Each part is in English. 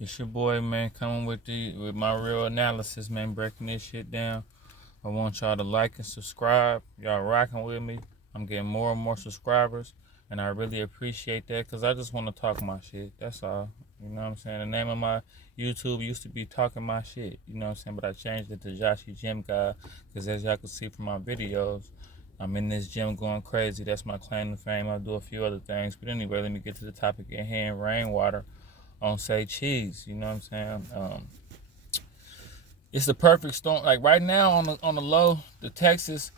It's your boy, man, coming with my real analysis, man, breaking this shit down. I want y'all to like and subscribe. Y'all rocking with me. I'm getting more and more subscribers, and I really appreciate that because I just want to talk my shit. That's all. You know what I'm saying? The name of my YouTube used to be Talking My Shit. You know what I'm saying? But I changed it to Joshy Gym Guy because as y'all can see from my videos, I'm in this gym going crazy. That's my claim to fame. I'll do a few other things. But anyway, let me get to the topic at hand. Rainwater on SayCheese. You know what I'm saying? It's the perfect storm. Like right now on the low, the Texas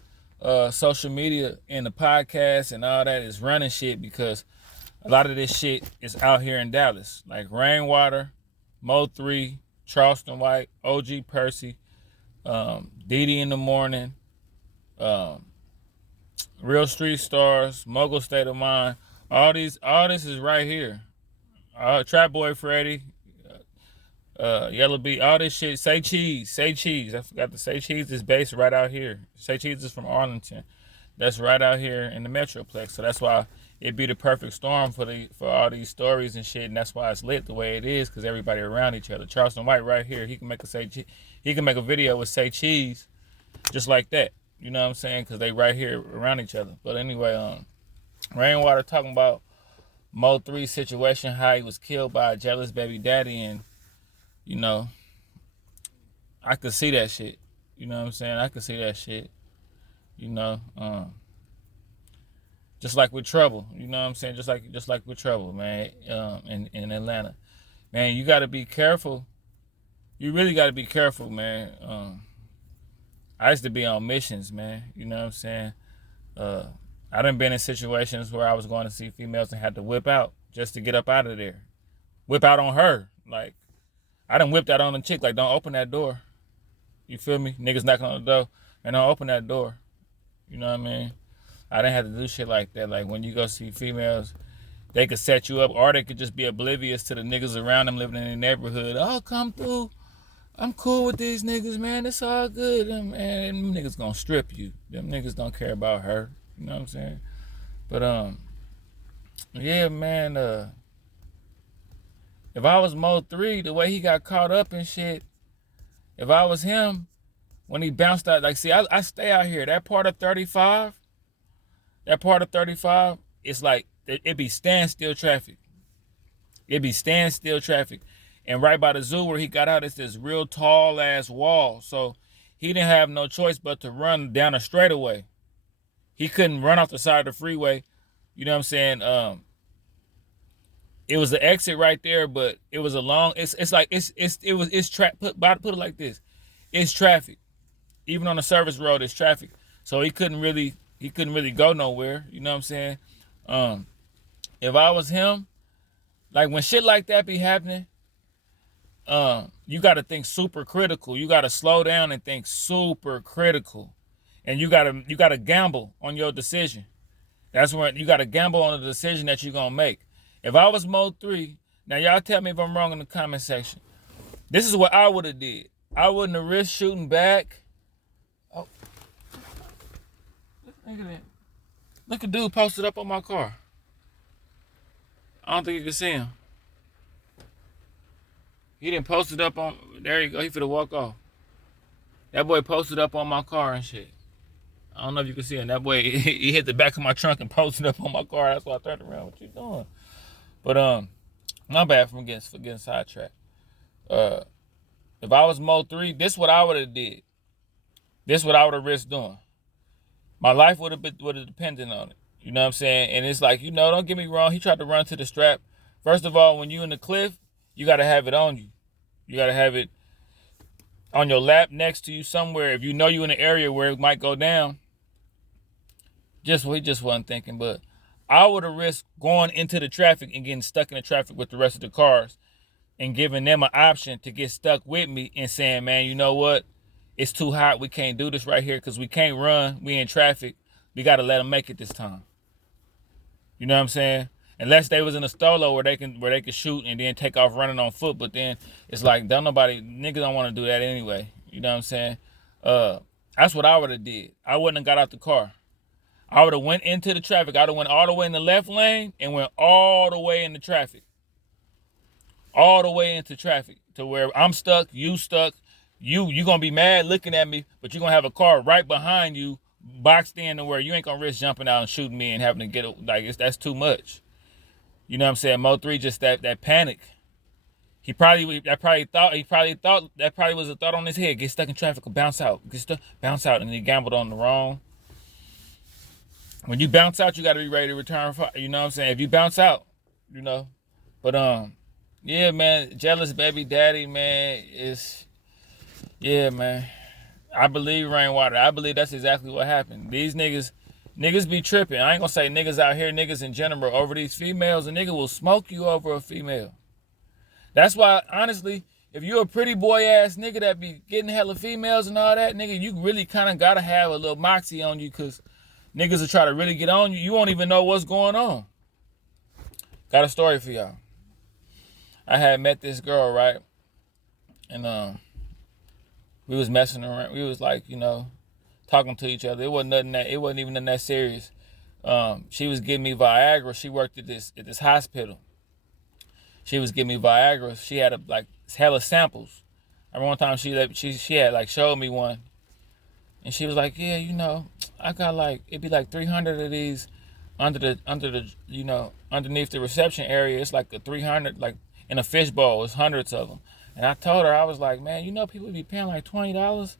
social media and the podcast and all that is running shit because a lot of this shit is out here in Dallas. Like Rainwater, Mo3, Charleston White, OG Percy, Didi in the morning, um, Real Street Stars, Mogul State of Mind. All this is right here. Trap Boy Freddy, Yellow Beat, all this shit. SayCheese. I forgot to SayCheese is based right out here. SayCheese is from Arlington. That's right out here in the Metroplex. So that's why it'd be the perfect storm for all these stories and shit. And that's why it's lit the way it is, because everybody around each other. Charleston White right here, he can make a video with SayCheese just like that. You know what I'm saying? Because they right here around each other. But anyway, Rainwater talking about Mo3 situation, how he was killed by a jealous baby daddy, and you know, I could see that shit. You know what I'm saying? I could see that shit. You know, just like with Trouble. You know what I'm saying? Just like with Trouble, man. In Atlanta, man, you got to be careful. You really got to be careful, man. I used to be on missions, man. You know what I'm saying? I done been in situations where I was going to see females and had to whip out just to get up out of there. Whip out on her, like I done whipped out on a chick, like don't open that door. You feel me? Niggas knocking on the door and don't open that door. You know what I mean? I didn't have to do shit like that. Like when you go see females, they could set you up, or they could just be oblivious to the niggas around them living in the neighborhood. Oh, come through. I'm cool with these niggas, man. It's all good. And them niggas gonna strip you. Them niggas don't care about her. You know what I'm saying? But yeah, man. If I was Mo3, the way he got caught up and shit, if I was him, when he bounced out, like, see, I stay out here. That part of 35, it's like, it be standstill traffic. It be standstill traffic. And right by the zoo where he got out, it's this real tall ass wall. So he didn't have no choice but to run down a straightaway. He couldn't run off the side of the freeway. You know what I'm saying? It was the exit right there, but it was a long. It's put it like this. It's traffic. Even on the service road, it's traffic. So he couldn't really go nowhere. You know what I'm saying? If I was him, like when shit like that be happening, you got to think super critical. You got to slow down and think super critical, and you gotta gamble on your decision. That's when you gotta gamble on the decision that you're gonna make. If I was Mo3, now y'all tell me if I'm wrong in the comment section. This is what I would have did. I wouldn't have risked shooting back. Oh, look at that. Look at dude posted up on my car. I don't think you can see him. He didn't post it up on. There you go. He finna walk off. That boy posted up on my car and shit. I don't know if you can see him. That boy, he hit the back of my trunk and posted up on my car. That's why I turned around. What you doing? But my bad for getting sidetracked. If I was Mo3, this what I would have did. This what I would have risked doing. My life would have depended on it. You know what I'm saying? And it's like, don't get me wrong. He tried to run to the strap. First of all, when you in the cliff, you got to have it on you. You got to have it on your lap next to you somewhere. If you know you in an area where it might go down, he just wasn't thinking. But I would have risked going into the traffic and getting stuck in the traffic with the rest of the cars and giving them an option to get stuck with me and saying, man, you know what? It's too hot. We can't do this right here because we can't run. We in traffic. We got to let them make it this time. You know what I'm saying? Unless they was in a stolo where they can shoot and then take off running on foot. But then it's like, niggas don't want to do that anyway. You know what I'm saying? That's what I would have did. I wouldn't have got out the car. I would have went into the traffic. I would have went all the way in the left lane and went all the way in the traffic. all the way into traffic to where I'm stuck, you stuck. You gonna be mad looking at me, but you're gonna have a car right behind you, boxed in to where you ain't gonna risk jumping out and shooting me and having to get that's too much. You know what I'm saying? Mo3 just that panic. He probably was a thought on his head. Get stuck in traffic, bounce out, bounce out, and he gambled on the wrong. When you bounce out, you got to be ready to return. You know what I'm saying? If you bounce out, you know. But yeah, man, jealous baby daddy, man, yeah, man. I believe Rainwater. I believe that's exactly what happened. These niggas be tripping. I ain't gonna say niggas out here, niggas in general, over these females. A nigga will smoke you over a female. That's why, honestly, if you're a pretty boy ass nigga that be getting hella females and all that, nigga, you really kind of gotta have a little moxie on you, because niggas will try to really get on you. You won't even know what's going on. Got a story for y'all. I had met this girl, right? And we was messing around. We was like, you know, talking to each other. It wasn't even nothing that serious. She was giving me Viagra. She worked at this hospital. She was giving me Viagra. She had like hella samples. I remember one time she had like showed me one, and she was like, yeah, you know, I got like, it'd be like 300 of these under the you know, underneath the reception area. It's like a 300, like in a fishbowl. It's hundreds of them. And I told her, I was like, man, you know, people be paying like $20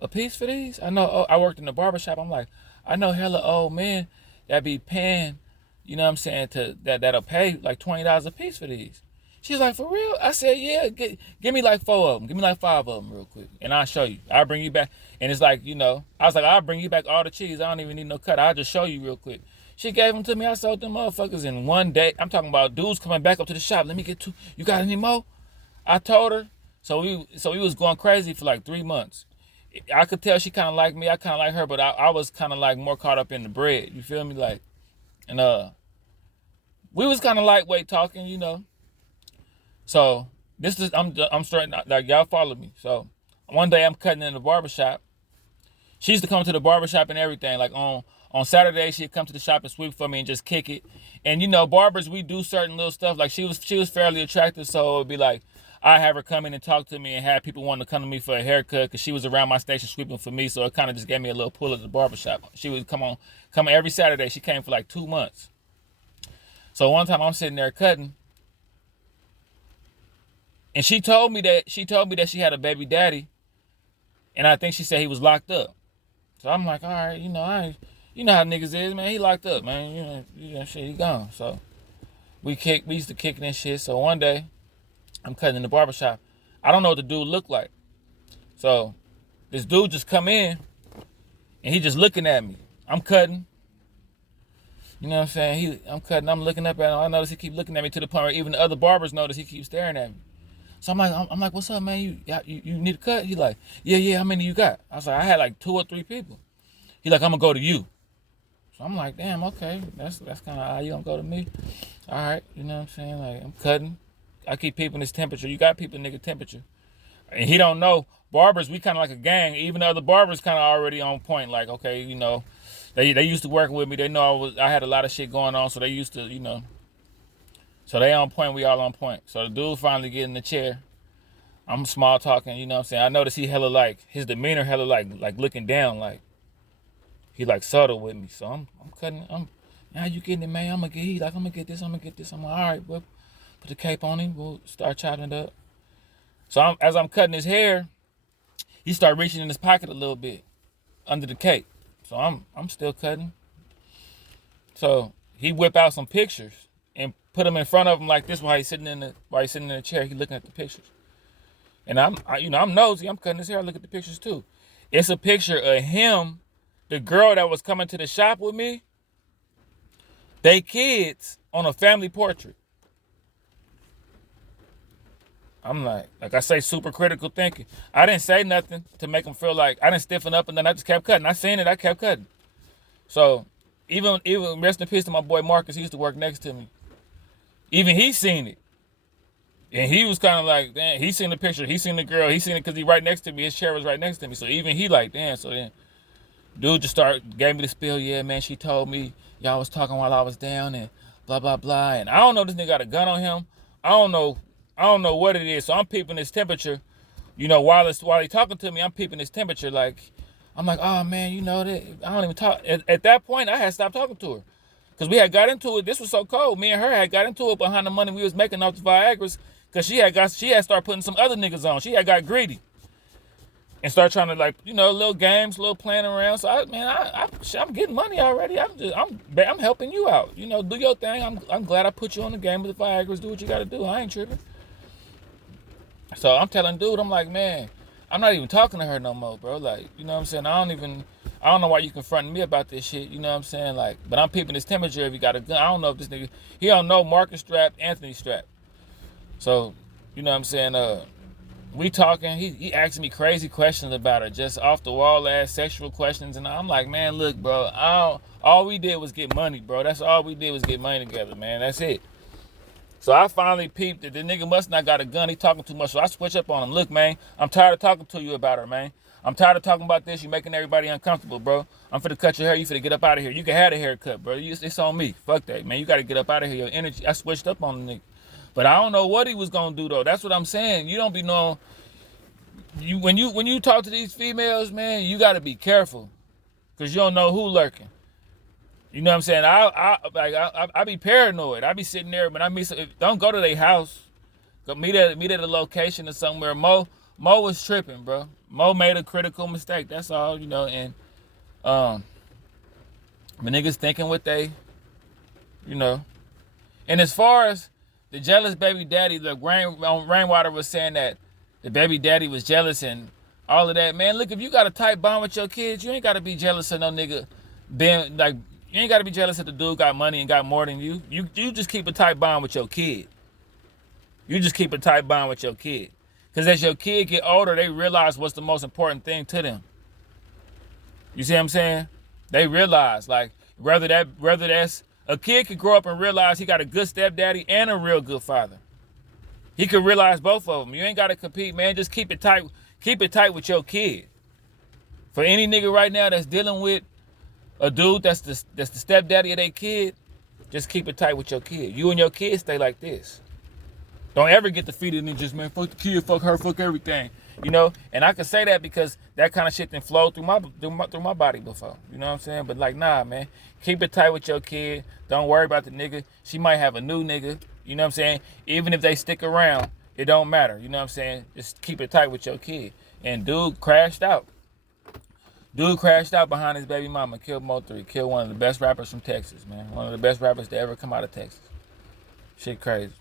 a piece for these. I know. I worked in the barbershop. I'm like, I know hella old men that be paying, you know what I'm saying, that'll pay like $20 a piece for these. She's like, for real? I said, yeah, give me like 4 of them. Give me like 5 of them real quick. And I'll show you. I'll bring you back. And it's like, you know, I was like, I'll bring you back all the cheese. I don't even need no cut. I'll just show you real quick. She gave them to me. I sold them motherfuckers in one day. I'm talking about dudes coming back up to the shop. Let me get 2. You got any more? I told her. So we was going crazy for like 3 months. I could tell she kind of liked me. I kind of like her, but I was kind of like more caught up in the bread. You feel me? Like, and we was kind of lightweight talking, you know. So this is I'm starting, like, y'all follow me. So one day I'm cutting in the barbershop. She used to come to the barbershop and everything. Like on Saturday, she'd come to the shop and sweep for me and just kick it. And you know, barbers, we do certain little stuff. Like she was fairly attractive, so it'd be like I have her come in and talk to me and have people wanting to come to me for a haircut because she was around my station sweeping for me. So it kind of just gave me a little pull at the barbershop. She would come every Saturday. She came for like 2 months. So one time I'm sitting there cutting, and she told me that she had a baby daddy, and I think she said he was locked up. So I'm like, all right, you know, you know how niggas is, man. He locked up, man. You know, shit, he gone. So we used to kick and shit. So one day, I'm cutting in the barbershop. I don't know what the dude looked like. So this dude just come in, and he just looking at me. I'm cutting. You know what I'm saying? I'm cutting. I'm looking up at him. I notice he keep looking at me to the point where even the other barbers notice he keeps staring at me. So I'm like, what's up, man? You need a cut? He like, yeah. How many you got? I was like, I had like 2 or 3 people. He like, I'm gonna go to you. So I'm like, damn, okay, that's kind of odd. You gonna go to me? All right, you know what I'm saying? Like, I'm cutting. I keep peeping his temperature. You got people nigga temperature, and he don't know. Barbers, we kind of like a gang. Even the other barbers kind of already on point. Like, okay, you know, they used to work with me. They know I had a lot of shit going on, so they used to, you know. So they on point, we all on point. So the dude finally get in the chair. I'm small talking, you know what I'm saying? I noticed he hella like, his demeanor hella like looking down, like, he like subtle with me. So I'm cutting, now you getting it, man? I'm gonna get this. I'm like, all right, well, put the cape on him. We'll start chopping it up. So as I'm cutting his hair, he start reaching in his pocket a little bit under the cape. So I'm still cutting. So he whip out some pictures and put them in front of him like this while he's sitting in the chair. He looking at the pictures. And I'm nosy. I'm cutting his hair. I look at the pictures too. It's a picture of him, the girl that was coming to the shop with me, they kids on a family portrait. I'm like I say, super critical thinking. I didn't say nothing to make him feel like I didn't stiffen up, and then I just kept cutting. I seen it. I kept cutting. So even rest in peace to my boy Marcus. He used to work next to me. Even he seen it. And he was kind of like, damn, he seen the picture. He seen the girl. He seen it because he right next to me. His chair was right next to me. So even he like, damn. So then dude just gave me the spiel. Yeah, man, she told me y'all was talking while I was down and blah, blah, blah. And I don't know, this nigga got a gun on him. I don't know I don't know what it is. So I'm peeping his temperature. You know, while he talking to me, I'm peeping his temperature. Like, I'm like, oh man, you know that I don't even talk. At that point, I had stopped talking to her because we had got into it. This was so cold. Me and her had got into it behind the money we was making off the Viagra's because she had started putting some other niggas on. She had got greedy and started trying to, like, you know, little games, little playing around. So I'm getting money already. I'm helping you out. You know, do your thing. I'm glad I put you on the game with the Viagra's. Do what you got to do. I ain't tripping. So I'm telling dude, I'm like, man, I'm not even talking to her no more, bro. Like, you know what I'm saying? I don't know why you confronting me about this shit. You know what I'm saying? Like, but I'm peeping his temperature if he got a gun. I don't know if this nigga, he don't know Marcus strapped, Anthony strapped. So, you know what I'm saying? We talking, he asking me crazy questions about her, just off the wall ass sexual questions. And I'm like, man, look, bro, all we did was get money, bro. That's all we did was get money together, man. That's it. So I finally peeped that the nigga must not got a gun. He talking too much. So I switch up on him. Look, man, I'm tired of talking to you about her, man. I'm tired of talking about this. You making everybody uncomfortable, bro. I'm finna cut your hair. You finna get up out of here. You can have a haircut, bro. It's on me. Fuck that, man. You got to get up out of here. Your energy. I switched up on the nigga. But I don't know what he was going to do, though. That's what I'm saying. You don't be knowing. When you talk to these females, man, you got to be careful. Because you don't know who lurking. You know what I'm saying? I be paranoid. I be sitting there, but don't go to their house. Go meet at a location or somewhere. Mo was tripping, bro. Mo made a critical mistake. That's all, you know. And the niggas thinking what they, you know. And as far as the jealous baby daddy, the Rainwater was saying that the baby daddy was jealous and all of that. Man, look, if you got a tight bond with your kids, you ain't got to be jealous of no nigga being like. You ain't got to be jealous if the dude got money and got more than you. You just keep a tight bond with your kid. You just keep a tight bond with your kid. Because as your kid get older, they realize what's the most important thing to them. You see what I'm saying? They realize, like, whether that's a kid could grow up and realize he got a good stepdaddy and a real good father. He could realize both of them. You ain't got to compete, man. Just keep it tight. Keep it tight with your kid. For any nigga right now that's dealing with a dude that's the stepdaddy of their kid, just keep it tight with your kid. You and your kid stay like this. Don't ever get defeated and just, man, fuck the kid, fuck her, fuck everything. You know? And I can say that because that kind of shit done flowed through my body before. You know what I'm saying? But like, nah, man. Keep it tight with your kid. Don't worry about the nigga. She might have a new nigga. You know what I'm saying? Even if they stick around, it don't matter. You know what I'm saying? Just keep it tight with your kid. And dude crashed out. Dude crashed out behind his baby mama, killed Mo3, killed one of the best rappers from Texas, man. One of the best rappers to ever come out of Texas. Shit crazy.